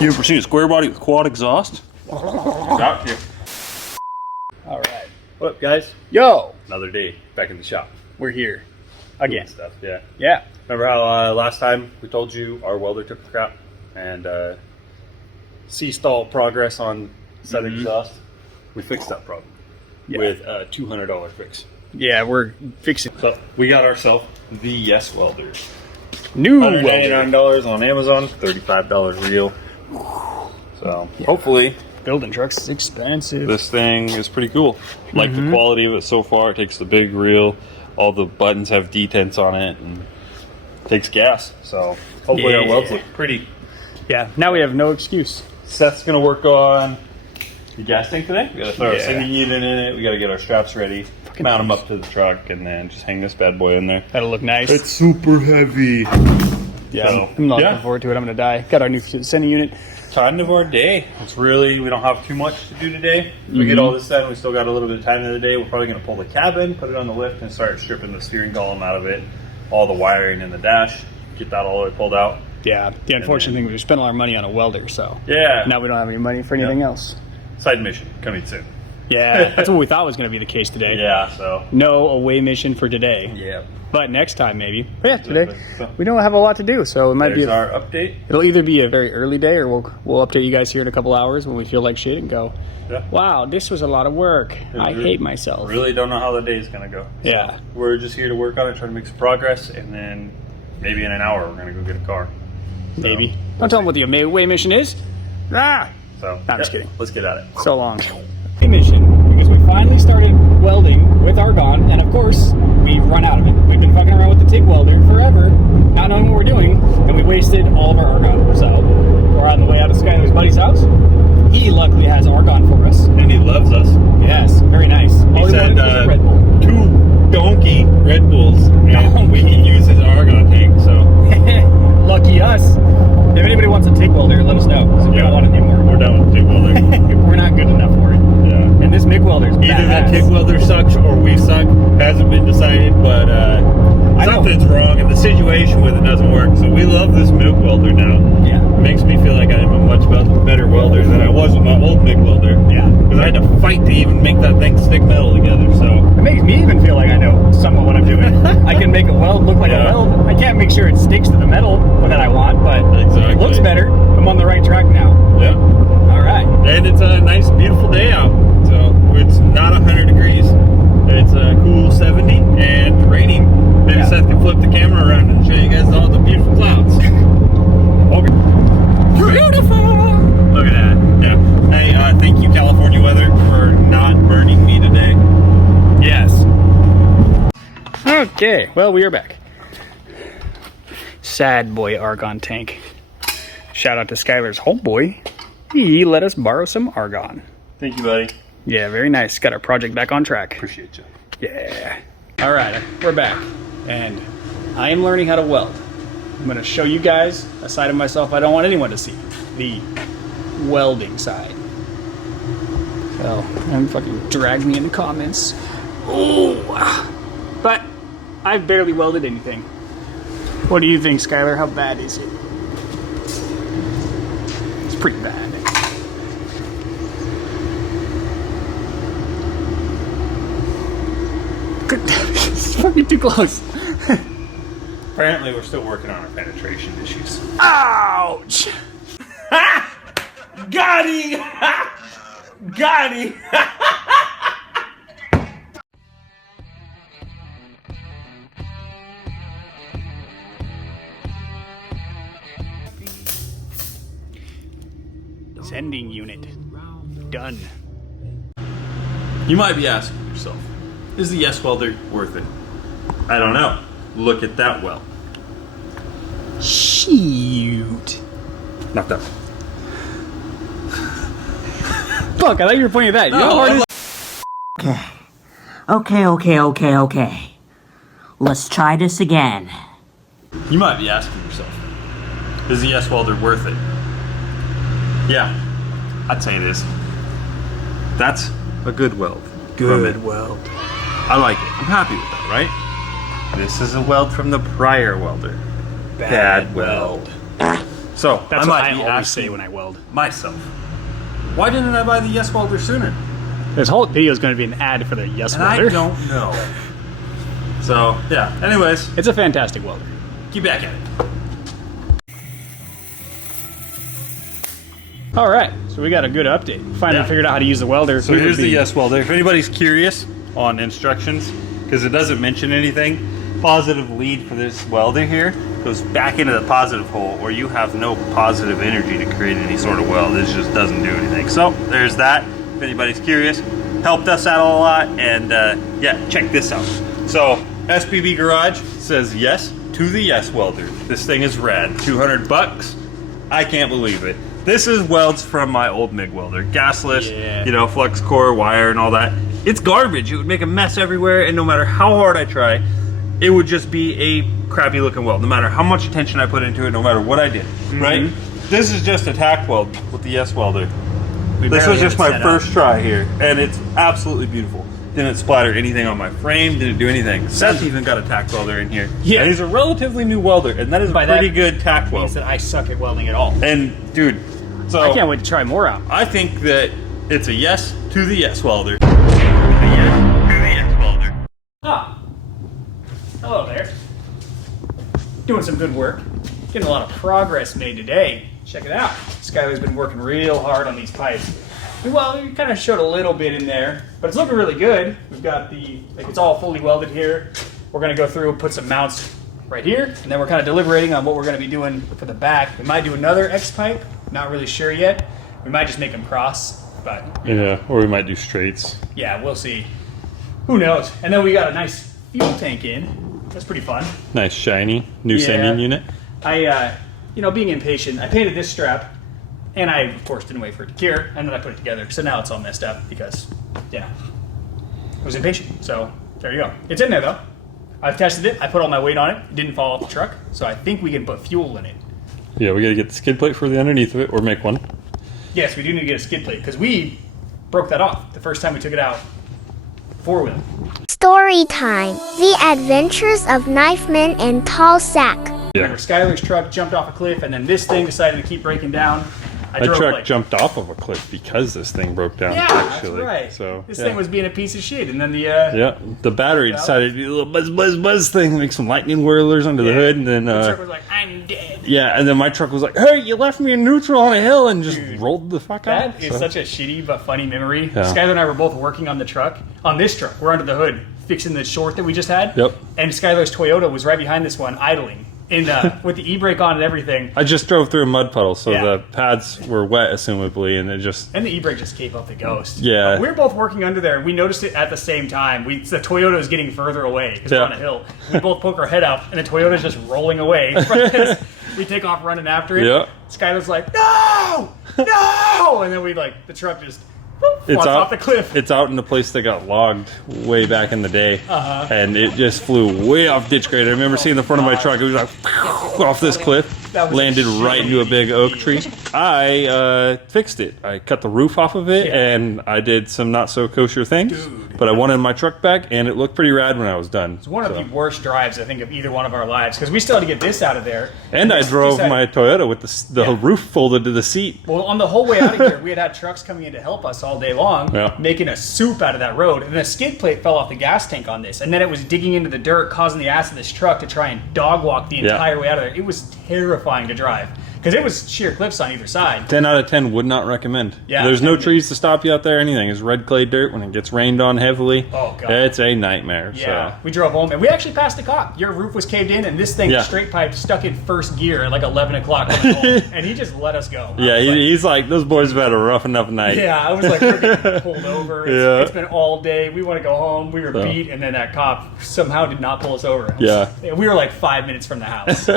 You ever seen a square body with quad exhaust? Out here. All right. What up, guys? Yo, Another day back in the shop. we're here again. Doing stuff, yeah. Yeah. Remember how last time we told you our welder took the crap and C-stall progress on set exhaust? We fixed that problem with a $200 fix. Yeah, we're fixing So we got ourselves the Yes Welder. new welder. $199 on Amazon, $35 real. So hopefully Building trucks is expensive. this thing is pretty cool. Like the quality of it so far. It takes the big reel. All the buttons have detents on it and takes gas. So hopefully our welds look pretty. Yeah. Now we have no excuse. Seth's gonna work on the gas tank today. We gotta throw our sending unit in it. We gotta get our straps ready, mount them up to the truck, and then just hang this bad boy in there. That'll look nice. It's super heavy. Yeah. So, I'm not looking forward to it. I'm gonna die. Got our new sending unit. Time of our day. It's really, we don't have too much to do today. We get all this done. We still got a little bit of time in the day. We're probably going to pull the cabin, put it on the lift, and start stripping the steering column out of it. All the wiring in the dash. Get that all the way pulled out. Yeah. The unfortunate thing was we spent all our money on a welder, so Yeah. now we don't have any money for anything else. Side mission coming soon. Yeah. That's what we thought was gonna be the case today. Yeah, so. No away mission for today. Yeah. But next time maybe. But yeah, today So, we don't have a lot to do, so it might there's be. our update. It'll either be a very early day, or we'll update you guys here in a couple hours when we feel like shit and go, Yeah. wow, this was a lot of work. I hate myself. Really don't know how the day's going to go. Yeah. We're just here to work on it, try to make some progress, and then maybe in an hour we're going to go get a car. So, Maybe. Don't tell them what the away mission is. Ah! So, I'm just kidding. Let's get at it. So long. Away mission, because we finally started welding with argon, and of course, we've run out of it. We've been fucking around with the TIG welder forever, not knowing what we're doing, and we wasted all of our argon. So, we're on the way out of Skyler's buddy's house. He luckily has argon for us. And he loves us. Yes, very nice. All He said wanted was a Red Bull. 2 donkey Red Bulls, and we can use his argon tank, so. Lucky us. If anybody wants a TIG welder, let us know, because we don't want it anymore. We're done with TIG welder. We're not good enough for it. Yeah. And this MIG welder's Either badass. the TIG welder sucks or we suck. Hasn't been decided, but something's wrong and the situation with it doesn't work. So we love this MIG welder now. Yeah. It makes me feel like I'm a much better welder than I was with my old MIG welder. Yeah. Because I had to fight to even make that thing stick metal together. So It makes me even feel like I know somewhat what I'm doing. I can make a weld look like a weld. I can't make sure it sticks to the metal that I want, but it looks better. I'm on the right track now. yeah. All right. And it's a nice, beautiful day out. So it's not 100 degrees. It's a cool 70 and raining. Maybe Seth can flip the camera around and show you guys all the beautiful clouds. Okay. Beautiful! Look at that. Yeah. Hey, thank you, California weather, for not burning me today. Yes. Okay. Well, we are back. Sad boy argon tank. Shout out to Skyler's homeboy. He let us borrow some argon. Thank you, buddy. Yeah, very nice. Got our project back on track. Appreciate you. Yeah. All right, we're back, and I am learning how to weld. I'm going to show you guys a side of myself I don't want anyone to see, the welding side. So, fucking drag me in the comments. Oh, but I've barely welded anything. What do you think, Skyler? How bad is it? It's pretty bad. It's fucking too close. Apparently, we're still working on our penetration issues. Ouch! Got him! Got him! Sending unit. Done. You might be asking yourself, is the Yes Welder worth it? I don't know. Look at that weld. Shoot. Not that. Fuck, I thought you were pointing at that. You know how hard it is? Okay. Let's try this again. You might be asking yourself, is the Yes Welder worth it? Yeah, I'd say it is. That's a good weld. Good weld. I like it. I'm happy with that, right? This is a weld from the prior welder. Bad weld. So That's I what might I be always asking say when I weld. myself, why didn't I buy the Yes Welder sooner? This whole video is going to be an ad for the Yes And Welder. I don't know. So yeah. Anyways, It's a fantastic welder. keep back at it. All right, so we got a good update. Finally figured out how to use the welder. So here's the Yes Welder. If anybody's curious on instructions, because it doesn't mention anything, positive lead for this welder here goes back into the positive hole, or you have no positive energy to create any sort of weld. It just doesn't do anything. So there's that. If anybody's curious, helped us out a lot, and yeah, check this out. So SPB Garage says yes to the Yes Welder. This thing is rad. 200 bucks. I can't believe it. This is welds from my old MIG welder. Gasless, Yeah. you know, flux core, wire, and all that. It's garbage. It would make a mess everywhere, and no matter how hard I try, it would just be a crappy looking weld. No matter how much attention I put into it, no matter what I did, right? This is just a tack weld with the Yes Welder. This was just my first try here, and it's absolutely beautiful. Didn't splatter anything on my frame, didn't do anything. Seth even got a tack welder in here. Yeah. And he's a relatively new welder, and that is a By pretty that good tack weld. means that I suck at welding at all. And dude, so I can't wait to try more out. I think that it's a yes to the Yes Welder. A yes to the Yes Welder. Ah, hello there. Doing some good work. Getting a lot of progress made today. Check it out. Skylar's been working real hard on these pipes. Well, we kind of showed a little bit in there, but it's looking really good. We've got it's all fully welded here. We're gonna go through and put some mounts right here, and then we're kind of deliberating on what we're gonna be doing for the back. We might do another X pipe, not really sure yet. We might just make them cross, but Yeah, or we might do straights. yeah, we'll see. Who knows? And then we got a nice fuel tank in. That's pretty fun. Nice shiny new sending unit. I, you know, being impatient, I painted this strap, and I, of course, didn't wait for it to cure, and then I put it together. So now it's all messed up because, yeah, I was impatient. So there you go. It's in there, though. I've tested it. I put all my weight on it. It didn't fall off the truck. So I think we can put fuel in it. Yeah, we gotta get the skid plate for the underneath of it, or make one. Yes, we do need to get a skid plate, because we broke that off the first time we took it out four-wheel. Story time. The Adventures of Knifeman and Tall Sack. Remember, Skylar's truck jumped off a cliff, and then this thing decided to keep breaking down. I My drove truck like, jumped off of a cliff because this thing broke down. yeah, actually. that's right. So this yeah. thing was being a piece of shit, and then the Yeah, the battery decided to do a little buzz, buzz, buzz thing, make some lightning whirlers under the hood, and then the truck was like, "I'm dead." yeah, and then my truck was like, "Hey, you left me in neutral on a hill," and just rolled the fuck out. That is such a shitty but funny memory. Yeah. Skylar and I were both working on the truck. On this truck, we're under the hood fixing the short that we just had. Yep. And Skylar's Toyota was right behind this one, idling, with the e-brake on and everything. I just drove through a mud puddle, so Yeah. the pads were wet, assumably, and it just And the e-brake just gave up the ghost. Yeah. We were both working under there. We noticed it at the same time. The Toyota is getting further away because we're Yeah. on a hill. We both poke our head up, and the Toyota's just rolling away. in front of us. We take off running after it. Yeah. Skylar's like, "No! No!" And then the truck just falls off the cliff. It's out in a place that got logged way back in the day, and it just flew way off ditch grade. I remember seeing the front of my truck. It was like off this cliff, That was landed shitty. right into a big oak tree. I fixed it. I cut the roof off of it, Yeah. and I did some not so kosher things. But I wanted my truck back, and it looked pretty rad when I was done. It's one of So. the worst drives, I think, of either one of our lives because we still had to get this out of there. And I This drove decided- my Toyota with the Yeah. roof folded to the seat. Well, on the whole way out of here, we had trucks coming in to help us all day long, Yeah. making a soup out of that road. And the skid plate fell off the gas tank on this, and then it was digging into the dirt, causing the ass of this truck to try and dog walk the Yeah. entire way out of there. It was terrifying to drive because it was sheer cliffs on either side. 10 out of 10 would not recommend. Yeah, There's no definitely. trees to stop you out there, anything. It's red clay dirt when it gets rained on heavily. Oh, God. It's a nightmare. Yeah, So. we drove home, and we actually passed a cop. Your roof was caved in, and this thing Yeah. straight piped stuck in first gear at like 11 o'clock coming home, and he just let us go. I Yeah, was like, he's like, those boys have had a rough enough night. yeah, I was like, we're getting pulled over. Yeah. It's been all day. We want to go home. We were So. beat, and then that cop somehow did not pull us over. Yeah. We were like 5 minutes from the house.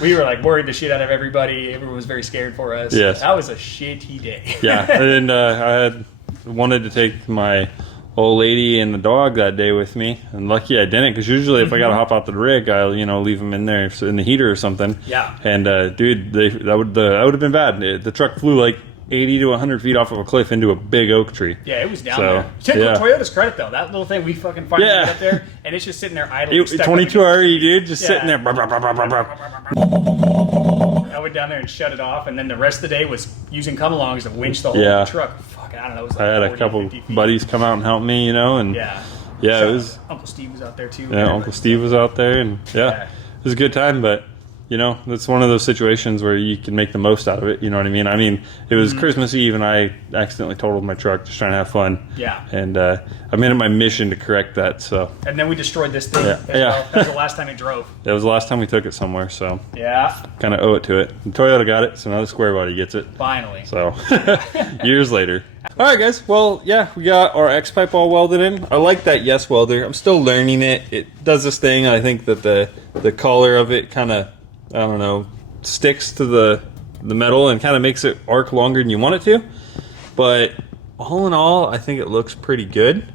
We were like worried the shit out of everybody. Everyone was very scared for us. Yes. That was a shitty day. Yeah, and I had wanted to take my old lady and the dog that day with me, and lucky I didn't, because usually if I gotta hop out the rig, I'll leave them in there in the heater or something. Yeah. And dude, that would have been bad. The truck flew like 80 to 100 feet off of a cliff into a big oak tree. Yeah, it was down So, there. Take yeah. Toyota's credit though. That little thing we fucking finally Yeah. got up there, and it's just sitting there idle. 22 RE, dude, just Yeah. sitting there. Brr, brr, brr, brr, brr, brr. I went down there and shut it off, and then the rest of the day was using come-alongs to winch the whole truck. Fuck, I don't know. It was like I had a 40, couple 50 feet. buddies come out and help me, you know, and Yeah. yeah, it was. Uncle Steve was out there too. Yeah, Uncle Steve was out there, and yeah, it was a good time. But you know, it's one of those situations where you can make the most out of it. You know what I mean? I mean, it was Christmas Eve, and I accidentally totaled my truck just trying to have fun. Yeah. And I made it my mission to correct that. So And then we destroyed this thing. Yeah. As well. That was the last time it drove. that was the last time we took it somewhere. So Yeah. kind of owe it to it. And Toyota got it, so now the Square Body gets it. Finally. So years later. All right, guys. Well, yeah, we got our X pipe all welded in. I like that Yes welder. I'm still learning it. It does this thing. I think that the color of it kind of, I don't know, sticks to the metal and kind of makes it arc longer than you want it to. But all in all, I think it looks pretty good.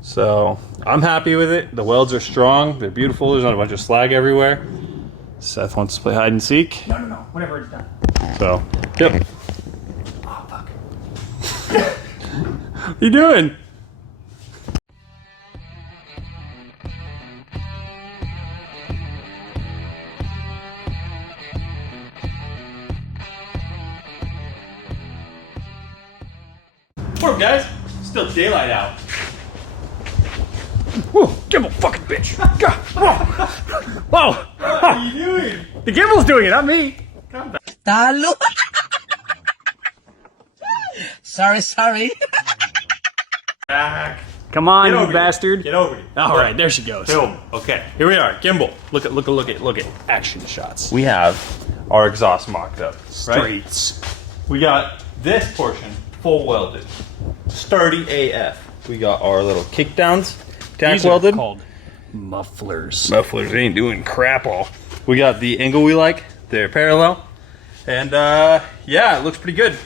So I'm happy with it. The welds are strong. They're beautiful. There's not a bunch of slag everywhere. Seth wants to play hide and seek. No. Whenever it's done. So, yep. Oh, fuck. What you doing? What up, guys? Still daylight out. Whoa, gimbal fucking bitch. God. Whoa. What are you doing? The gimbal's doing it, not me. Talo. Sorry. Back. Come on, Get you over bastard. Here. Get over here. All right, there she goes. Boom. Okay, here we are. Gimbal. Look at. Action shots. We have our exhaust mocked up. Right? Streets. We got this portion full welded. Sturdy AF. We got our little kickdowns tack These are welded. called mufflers. Mufflers ain't doing crap all. We got the angle we like. They're parallel. And yeah, it looks pretty good.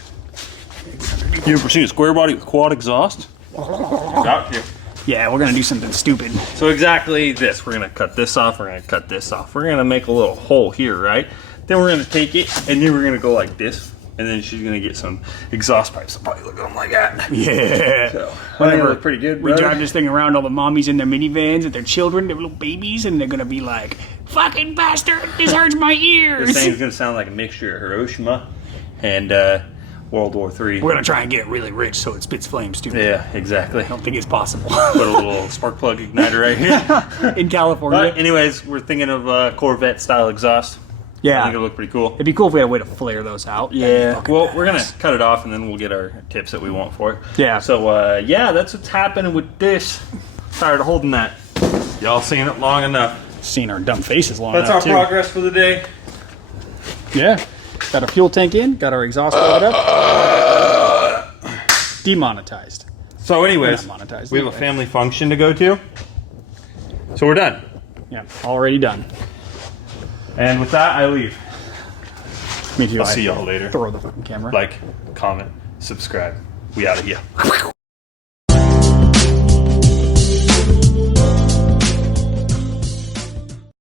You ever seen a square body with quad exhaust? Out here. Yeah, we're gonna do something stupid. So exactly this. We're gonna cut this off. We're gonna cut this off. We're gonna make a little hole here, right? Then we're gonna take it, and then we're gonna go like this. And then she's gonna get some exhaust pipes. I'll probably look at them like that. Yeah. So, Whenever they look pretty good. we brother. drive this thing around, all the mommies in their minivans and their children, their little babies, and they're gonna be like, "Fucking bastard! This hurts my ears." This thing's gonna sound like a mixture of Hiroshima and World War III. We're gonna try and get it really rich so it spits flames too. Yeah, exactly. I don't think it's possible. Put a little spark plug igniter right here. In California. But anyways, we're thinking of Corvette style exhaust. I Yeah. think it'll look pretty cool. It'd be cool if we had a way to flare those out. That'd be Yeah. fucking Well, we're gonna badass. cut it off and then we'll get our tips that we want for it. Yeah. So yeah, that's what's happening with this. Tired of holding that. Y'all seen it long enough. Seen our dumb faces long That's our enough too. progress for the day. Yeah. Got our fuel tank in. Got our exhaust loaded up. Demonetized. So anyways, We're not monetized we have a anyway. family function to go to. So we're done. Yeah. Already done. And with that, I leave. Me too. I'll see y'all later. Throw the fucking camera. Like, comment, subscribe. We out of here.